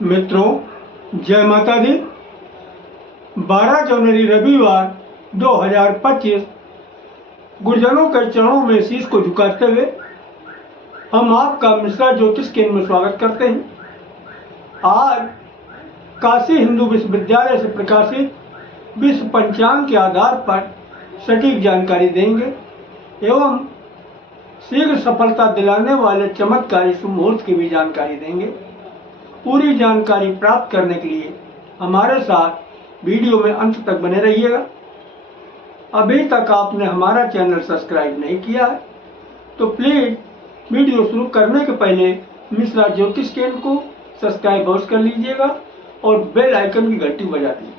मित्रों, जय माता दी। 12 जनवरी रविवार 2025 गुरुजनों के चरणों में शीश को झुकाते हुए हम आपका मिश्रा ज्योतिष केंद्र में स्वागत करते हैं। आज काशी हिंदू विश्वविद्यालय से प्रकाशित विश्व पंचांग के आधार पर सटीक जानकारी देंगे एवं शीघ्र सफलता दिलाने वाले चमत्कारी शुभ मुहूर्त की भी जानकारी देंगे। पूरी जानकारी प्राप्त करने के लिए हमारे साथ वीडियो में अंत तक बने रहिएगा। अभी तक आपने हमारा चैनल सब्सक्राइब नहीं किया है तो प्लीज़ वीडियो शुरू करने के पहले मिश्रा ज्योतिष केंद्र को सब्सक्राइब अवश्य कर लीजिएगा और बेल आइकन की घंटी बजा दीजिए,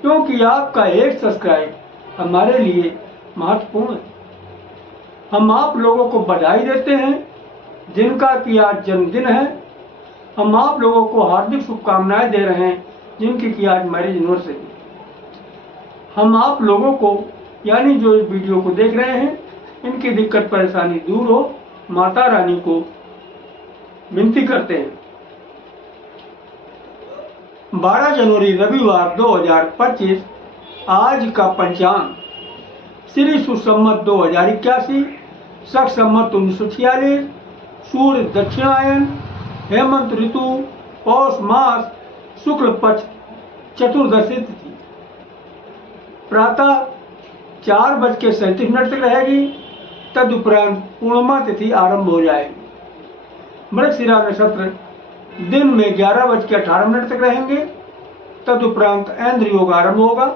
क्योंकि आपका एक सब्सक्राइब हमारे लिए महत्वपूर्ण है। हम आप लोगों को बधाई देते हैं जिनका कि आज जन्मदिन है। हम आप लोगों को हार्दिक शुभकामनाएं दे रहे हैं जिनकी कि आज मैरिज एनिवर्सरी। हम आप लोगों को यानी जो इस वीडियो को देख रहे हैं इनकी दिक्कत परेशानी दूर हो, माता रानी को विनती करते हैं। 12 जनवरी रविवार 2025 आज का पंचांग श्री सुसंमत 2081, शक संमत 1946, सूर्य दक्षिणायन, हेमंत ऋतु, पौष मास, शुक्ल पक्ष, चतुर्दशी तिथि प्रातः 4:37 तक रहेगी। तदुपरांत पूर्णिमा तिथि आरंभ हो जाएगी। मृगशिरा नक्षत्र दिन में 11:18 तक रहेंगे। तदुपरांत ऐन्द्र योग आरंभ होगा।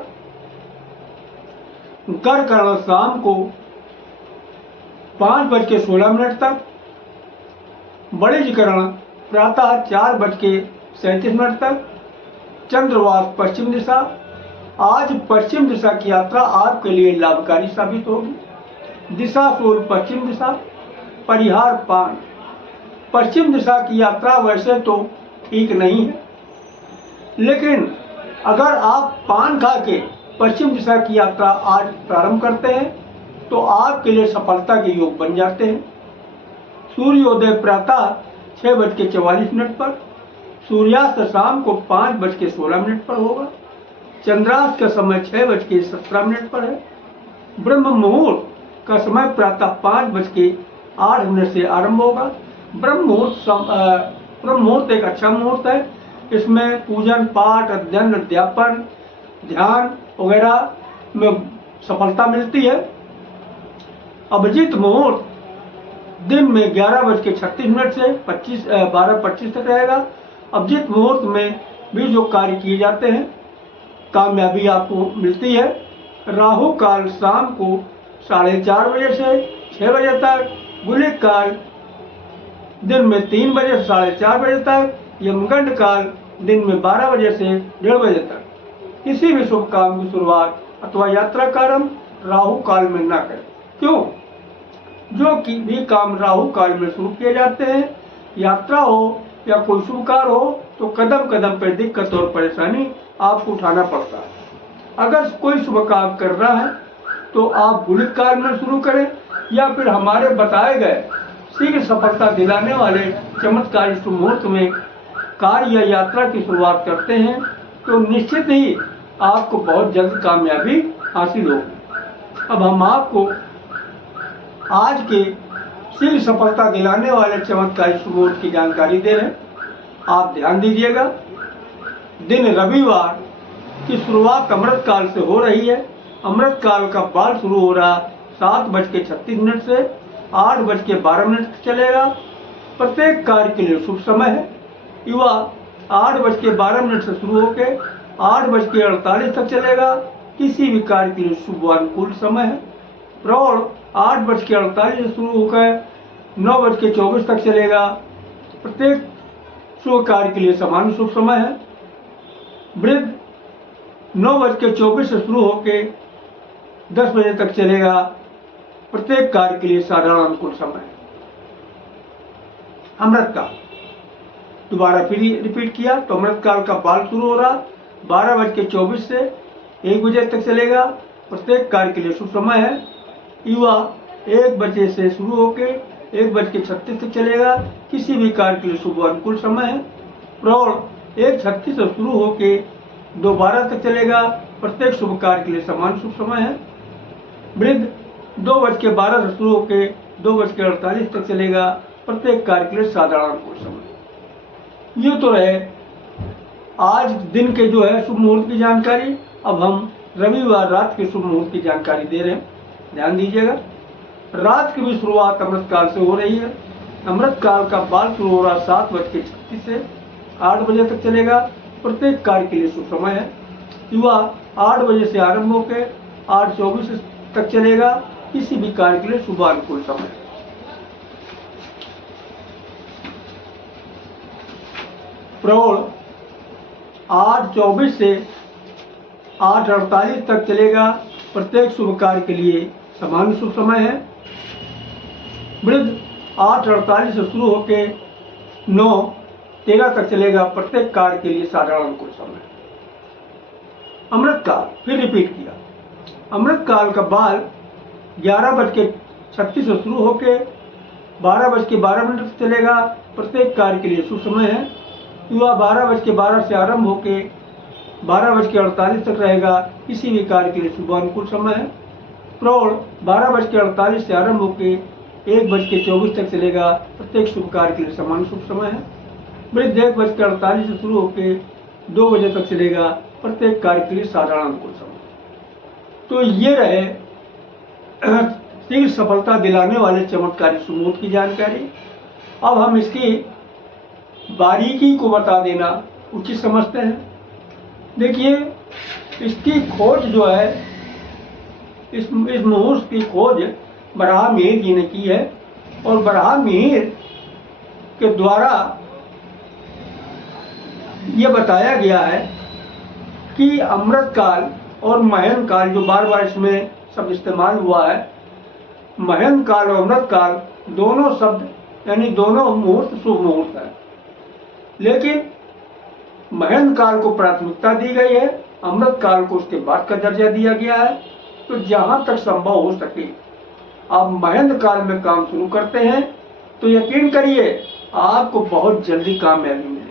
गर्करण शाम को 5:16 तक, बड़िजकरण प्रातः 4:37 तक, चंद्रवास पश्चिम दिशा। आज पश्चिम दिशा की यात्रा आपके लिए लाभकारी साबित होगी। दिशा सूर्य पश्चिम दिशा, परिहार पान। पश्चिम दिशा की यात्रा वैसे तो ठीक नहीं है, लेकिन अगर आप पान खा के पश्चिम दिशा की यात्रा आज प्रारंभ करते हैं तो आपके लिए सफलता के योग बन जाते हैं। सूर्योदय प्रातः 6:44 पर, सूर्यास्त शाम को 5:16 पर होगा। चंद्रास्त का समय 6:17 पर है। ब्रह्म मुहूर्त का समय प्रातः 5:08 से आरंभ होगा। ब्रह्म मुहूर्त एक अच्छा मुहूर्त है। इसमें पूजन पाठ, अध्ययन, अध्यापन, ध्यान वगैरह में सफलता मिलती है। अभिजीत मुहूर्त दिन में 11:36 से 12:25 तक रहेगा। अभिजीत मुहूर्त में भी जो कार्य किए जाते हैं कामयाबी आपको मिलती है। राहु काल शाम को 4:30 बजे से 6 बजे तक, गुलिक काल दिन में 3 बजे से 4:30 बजे तक, यमगंड काल दिन में 12 बजे से 1:30 बजे तक। किसी भी शुभ काम की शुरुआत अथवा यात्रा का आरंभ राहु काल में न करें। क्यों? जो कि भी काम राहु काल में शुरू किए जाते हैं, यात्रा हो या कोई शुभ कार्य हो, तो कदम कदम पर दिक्कत और परेशानी आपको उठाना पड़ता है। अगर कोई शुभ काम कर रहा है तो आप गुलिक काल में शुरू करें या फिर हमारे बताए गए शीघ्र सफलता दिलाने वाले चमत्कारी शुभ मुहूर्त में कार्य या यात्रा की शुरुआत करते हैं तो निश्चित ही आपको बहुत जल्द कामयाबी हासिल होगी। अब हम आपको आज के शीघ्र सफलता दिलाने वाले चमत्कारी शुभ मुहूर्त की जानकारी दे रहे हैं। आप ध्यान दीजिएगा। दिन रविवार की शुरुआत अमृत काल से हो रही है। अमृत काल का बाल शुरू हो रहा 7:36 से 8:12 तक चलेगा। प्रत्येक कार्य के लिए शुभ समय है। युवा 8:12 से शुरू होकर 8:48 तक चलेगा। किसी भी कार्य के लिए शुभ अनुकूल समय है। प्रौढ़ 8:48 से शुरू होकर 9:24 तक चलेगा। प्रत्येक शुभ कार्य के लिए समान शुभ समय है। वृद्ध 9:24 से शुरू होकर 10 बजे तक चलेगा। प्रत्येक कार्य के लिए साधारण अनुकूल समय है। अमृत काल दोबारा फिर रिपीट किया तो अमृत काल का बाल शुरू हो रहा 12:24 से 1 बजे तक चलेगा। प्रत्येक कार्य के लिए शुभ समय है। युवा 1 बजे से शुरू होकर 1:36 तक चलेगा। किसी भी कार्य के लिए शुभ अनुकूल समय है। प्रौढ़ 1:36 से शुरू होकर 2:12 तक चलेगा, प्रत्येक शुभ कार्य के लिए समान शुभ समय है। वृद्ध 2:12 से शुरू होकर 2:48 तक चलेगा, प्रत्येक कार्य के लिए साधारण अनुकूल समय। ये तो रहे आज दिन के जो है शुभ मुहूर्त की जानकारी। अब हम रविवार रात के शुभ मुहूर्त की जानकारी दे रहे हैं, ध्यान दीजिएगा। रात की भी शुरुआत अमृत काल से हो रही है। अमृत काल का बाल शुरू हो रहा 7:36 से 8 बजे तक चलेगा, प्रत्येक कार्य के लिए शुभ समय है। युवा 8 बजे से आरंभ होकर 8:24 तक चलेगा, किसी भी कार्य के लिए शुभ अनुकूल समय है। प्रौढ़ 8:24 से 8:48 तक चलेगा, प्रत्येक शुभ कार्य के लिए समान शुभ समय है। वृद्ध 8:48 से शुरू होकर 9:13 तक चलेगा, प्रत्येक कार्य के लिए साधारण अनुकूल समय है। अमृत काल फिर रिपीट किया। अमृत काल का बाल 11:36 से शुरू होकर 12:12 तक चलेगा, प्रत्येक कार्य के लिए शुभ समय है। युवा 12:12 से आरंभ होकर 12:48 तक रहेगा, किसी भी कार्य के लिए शुभ अनुकूल समय है। प्रौढ़ 12:48 से आरंभ होकर 1:24 तक चलेगा, प्रत्येक शुभ कार्य के लिए समान शुभ समय है। वृद्ध 1:48 से शुरू होकर 2 बजे तक चलेगा, प्रत्येक कार्य के लिए साधारण अनुकूल समय। तो ये रहे शीघ्र सफलता दिलाने वाले चमत्कारी शुभ मुहूर्त की जानकारी। अब हम इसकी बारीकी को बता देना उचित समझते हैं। देखिए, इसकी खोज जो है, इस मुहूर्त की खोज बराह मिहिर जी ने की है, और बराह मिहिर के द्वारा ये बताया गया है कि अमृत काल और महन काल, जो बार बार इसमें शब्द इस्तेमाल हुआ है, महन काल और अमृत काल दोनों शब्द यानी दोनों मुहूर्त शुभ मुहूर्त है, लेकिन महन काल को प्राथमिकता दी गई है, अमृत काल को उसके बाद का दर्जा दिया गया है। तो जहां तक संभव हो सके आप महन काल में काम शुरू करते हैं तो यकीन करिए आपको बहुत जल्दी कामयाबी मिलेगी।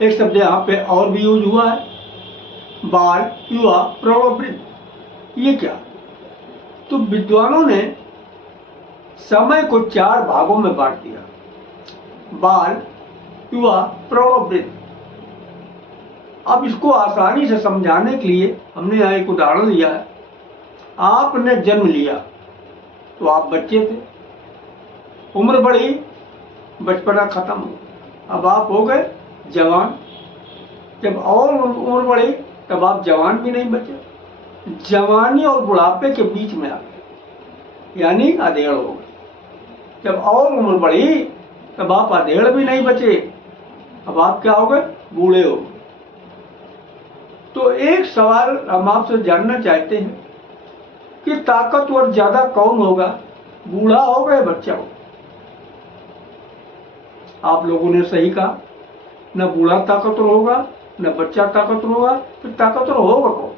एक शब्द यहाँ पे और भी यूज हुआ है, बाल, युवा, प्रौढ़, वृद्ध। ये क्या? तो विद्वानों ने समय को 4 भागों में बांट दिया, बाल, युवा, प्रौढ़, वृद्ध। अब इसको आसानी से समझाने के लिए हमने यहाँ एक उदाहरण लिया है। आपने जन्म लिया तो आप बच्चे थे, उम्र बढ़ी, बचपना खत्म हो, अब आप हो गए जवान। जब और उम्र बढ़ी तब आप जवान भी नहीं बचे, जवानी और बुढ़ापे के बीच में आ गए, यानी अधेड़ हो गए। जब और उम्र बढ़ी तब आप अधेड़ भी नहीं बचे, अब आप क्या हो गए? बूढ़े हो गए। तो एक सवाल हम आपसे जानना चाहते हैं कि ताकतवर ज्यादा कौन होगा, बूढ़ा होगा या बच्चा होगा? आप लोगों ने सही कहा, न बूढ़ा ताकतवर होगा न बच्चा ताकतवर होगा, फिर ताकतवर होगा कौन?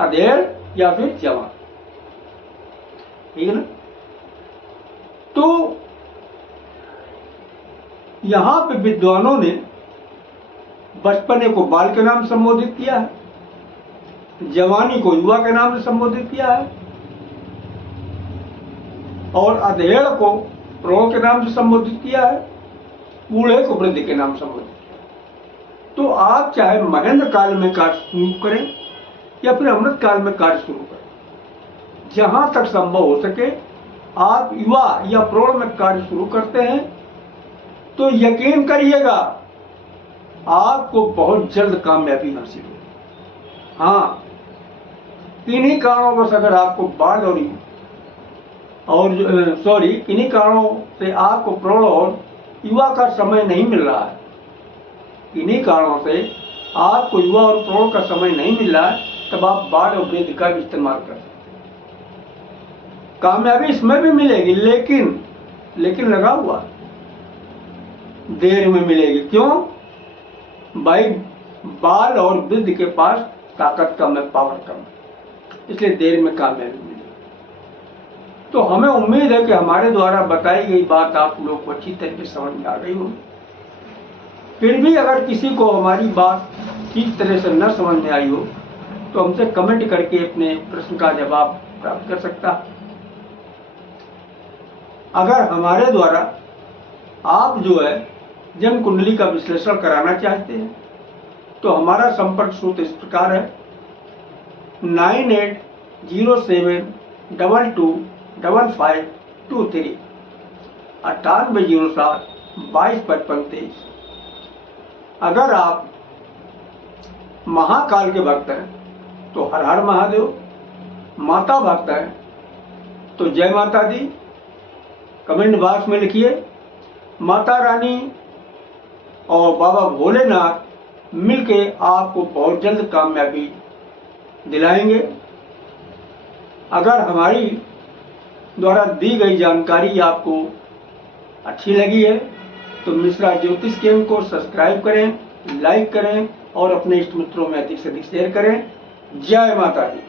अधेड़ या फिर जवान, ठीक है ना? तो यहां पे विद्वानों ने बचपने को बाल के नाम से संबोधित किया है, जवानी को युवा के नाम से संबोधित किया है, और अधेड़ को प्रौढ़ के नाम से संबोधित किया है, बूढ़े को वृद्ध के नाम से संबोधित किया। तो आप चाहे महन काल में कार्य शुरू करें या फिर अमृत काल में कार्य शुरू करें, जहां तक संभव हो सके आप युवा या प्रौढ़ में कार्य शुरू करते हैं तो यकीन करिएगा आपको बहुत जल्द कामयाबी हासिल होगी। हाँ, किन्हीं कारणों से अगर आपको बाल किन्हीं कारणों से आपको प्रौढ़ और युवा का समय नहीं मिल रहा है, किन्हीं कारणों से आपको युवा और प्रौढ़ का समय नहीं मिल रहा है, तब आप बाल और वृद्ध का भी इस्तेमाल कर सकते हैं। कामयाबी इसमें भी मिलेगी, लेकिन लगा हुआ देर में मिलेगी। क्यों भाई? बाल और वृद्ध के पास ताकत कम है, पावर कम है, इसलिए देर में कामयाबी मिलेगी। तो हमें उम्मीद है कि हमारे द्वारा बताई गई बात आप लोग को अच्छी तरीके से समझ में आ गई होगी। फिर भी अगर किसी को हमारी बात ठीक तरह से न समझ में आई हो तो हमसे कमेंट करके अपने प्रश्न का जवाब प्राप्त कर सकता है। अगर हमारे द्वारा आप जो है जन्म कुंडली का विश्लेषण कराना चाहते हैं तो हमारा संपर्क सूत्र इस प्रकार है 9807225523 9807225523। अगर आप महाकाल के भक्त हैं तो हर हर महादेव, माता भक्त हैं तो जय माता दी कमेंट बॉक्स में लिखिए। माता रानी और बाबा भोलेनाथ मिलके आपको बहुत जल्द कामयाबी दिलाएंगे। अगर हमारी द्वारा दी गई जानकारी आपको अच्छी लगी है तो मिश्रा ज्योतिष केंद्र को सब्सक्राइब करें, लाइक करें और अपने इष्ट मित्रों में अधिक से अधिक शेयर करें। जय माता दी।